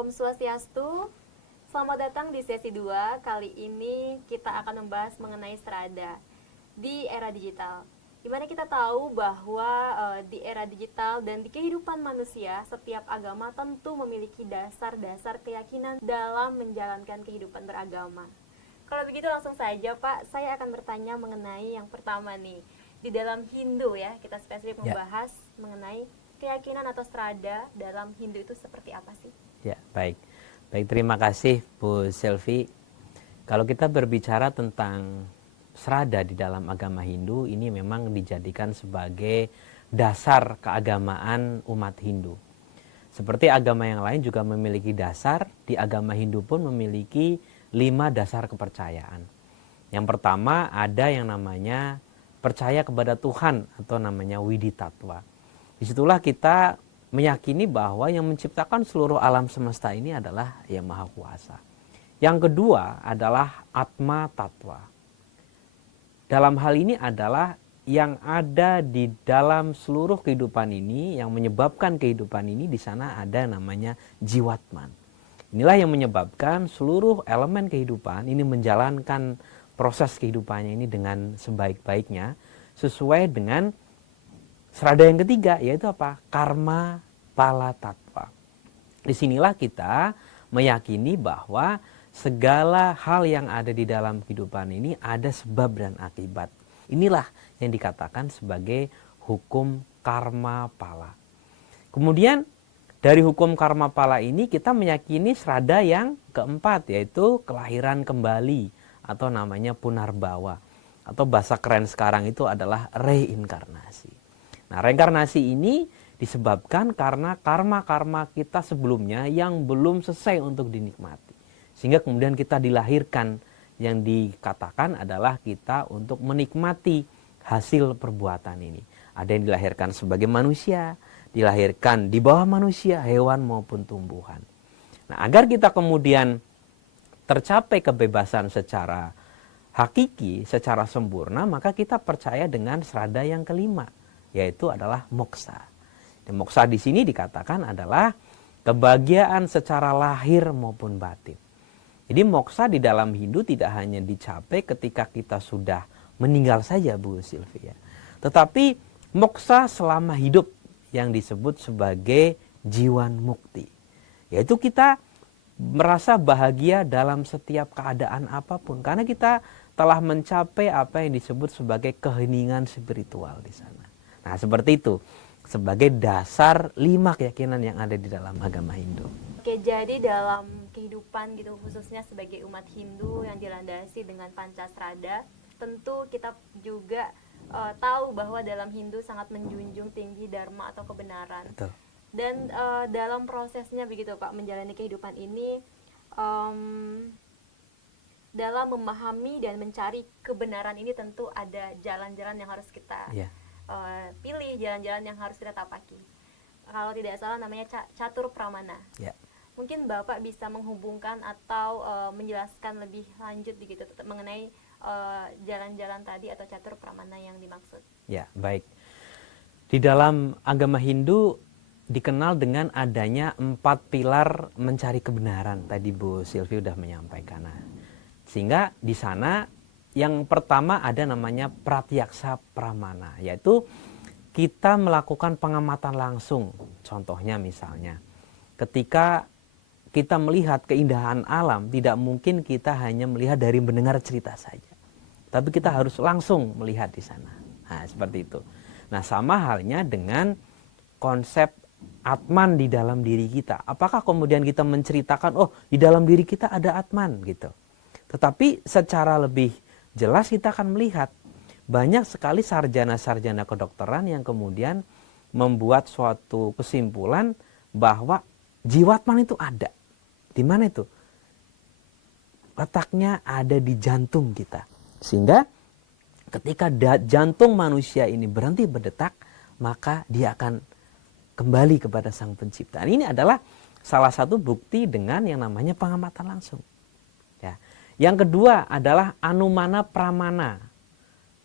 Om Swastiastu, selamat datang di sesi 2. Kali ini kita akan membahas mengenai serada di era digital. Dimana kita tahu bahwa di era digital dan di kehidupan manusia, setiap agama tentu memiliki dasar-dasar keyakinan dalam menjalankan kehidupan beragama. Kalau begitu langsung saja Pak, saya akan bertanya mengenai yang pertama nih. Di dalam Hindu ya, kita spesifik membahas mengenai keyakinan atau strada dalam Hindu itu seperti apa sih? Ya, baik. Baik, terima kasih Bu Selvi. Kalau kita berbicara tentang serada di dalam agama Hindu, ini memang dijadikan sebagai dasar keagamaan umat Hindu. Seperti agama yang lain juga memiliki dasar, di agama Hindu pun memiliki 5 dasar kepercayaan. Yang pertama ada yang namanya percaya kepada Tuhan atau namanya Widitatwa. Disitulah kita meyakini bahwa yang menciptakan seluruh alam semesta ini adalah Yang Maha Kuasa. Yang kedua adalah Atma Tatwa. Dalam hal ini adalah yang ada di dalam seluruh kehidupan ini, yang menyebabkan kehidupan ini, di sana ada namanya Jiwatman. Inilah yang menyebabkan seluruh elemen kehidupan ini menjalankan proses kehidupannya ini dengan sebaik-baiknya, sesuai dengan serada yang ketiga, yaitu apa? Karma pala tatwa. Disinilah kita meyakini bahwa segala hal yang ada di dalam kehidupan ini ada sebab dan akibat. Inilah yang dikatakan sebagai hukum karma pala. Kemudian dari hukum karma pala ini kita meyakini serada yang keempat, yaitu kelahiran kembali atau namanya punarbawa. Atau bahasa keren sekarang itu adalah reinkarnasi. Nah, reinkarnasi ini disebabkan karena karma-karma kita sebelumnya yang belum selesai untuk dinikmati. Sehingga kemudian kita dilahirkan, yang dikatakan adalah kita untuk menikmati hasil perbuatan ini. Ada yang dilahirkan sebagai manusia, dilahirkan di bawah manusia, hewan maupun tumbuhan. Nah, agar kita kemudian tercapai kebebasan secara hakiki, secara sempurna, maka kita percaya dengan serada yang kelima, yaitu adalah moksa. Dan moksa di sini dikatakan adalah kebahagiaan secara lahir maupun batin. Jadi moksa di dalam Hindu tidak hanya dicapai ketika kita sudah meninggal saja, Bu Sylvia, tetapi moksa selama hidup yang disebut sebagai jiwan mukti, yaitu kita merasa bahagia dalam setiap keadaan apapun karena kita telah mencapai apa yang disebut sebagai keheningan spiritual di sana. Nah, seperti itu sebagai dasar 5 keyakinan yang ada di dalam agama Hindu. Oke, jadi dalam kehidupan gitu, khususnya sebagai umat Hindu yang dilandasi dengan Pancasrada, tentu kita juga tahu bahwa dalam Hindu sangat menjunjung tinggi dharma atau kebenaran. Betul. Dan dalam prosesnya begitu Pak, menjalani kehidupan ini, dalam memahami dan mencari kebenaran ini tentu ada jalan-jalan yang harus kita pilih, jalan-jalan yang harus kita tapaki. Kalau tidak salah namanya catur pramana. Mungkin Bapak bisa menghubungkan atau menjelaskan lebih lanjut begitu mengenai jalan-jalan tadi atau catur pramana yang dimaksud. Ya, baik. Di dalam agama Hindu dikenal dengan adanya 4 pilar mencari kebenaran. Tadi Bu Sylvie sudah menyampaikan. Sehingga di sana yang pertama ada namanya pratyaksa pramana, yaitu kita melakukan pengamatan langsung. Contohnya misalnya, ketika kita melihat keindahan alam, tidak mungkin kita hanya melihat dari mendengar cerita saja. Tapi kita harus langsung melihat di sana. Nah, seperti itu. Nah, sama halnya dengan konsep Atman di dalam diri kita. Apakah kemudian kita menceritakan, oh di dalam diri kita ada Atman gitu. Tetapi secara lebih jelas kita akan melihat banyak sekali sarjana-sarjana kedokteran yang kemudian membuat suatu kesimpulan bahwa jiwatman itu ada. Di mana itu? Letaknya ada di jantung kita. Sehingga ketika jantung manusia ini berhenti berdetak, maka dia akan kembali kepada Sang Pencipta. Ini adalah salah satu bukti dengan yang namanya pengamatan langsung. Ya. Yang kedua adalah anumana pramana,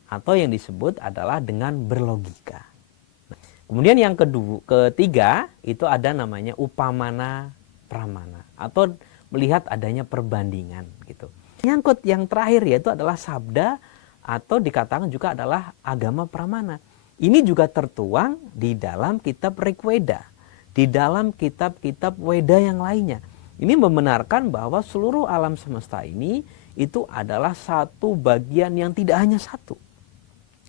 atau yang disebut adalah dengan berlogika. Kemudian yang ketiga itu ada namanya upamana pramana. atau melihat adanya perbandingan gitu. Nyangkut yang terakhir yaitu adalah sabda atau dikatakan juga adalah agama pramana. Ini juga tertuang di dalam kitab Rigveda, di dalam kitab-kitab Weda yang lainnya. Ini membenarkan bahwa seluruh alam semesta ini itu adalah satu bagian yang tidak hanya satu.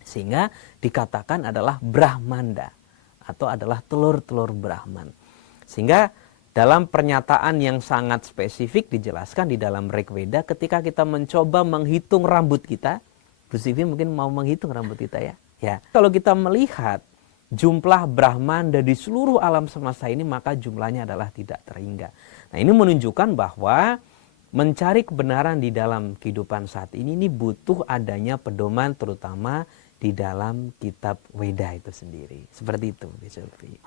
Sehingga dikatakan adalah Brahmanda atau adalah telur-telur Brahman. Sehingga dalam pernyataan yang sangat spesifik dijelaskan di dalam Rigveda ketika kita mencoba menghitung rambut kita. Bu Sivi mungkin mau menghitung rambut kita ya. Ya, kalau kita melihat jumlah Brahmanda di seluruh alam semesta ini maka jumlahnya adalah tidak terhingga. Nah, ini menunjukkan bahwa mencari kebenaran di dalam kehidupan saat ini butuh adanya pedoman terutama di dalam kitab Weda itu sendiri. Seperti itu, Bu Sylvie.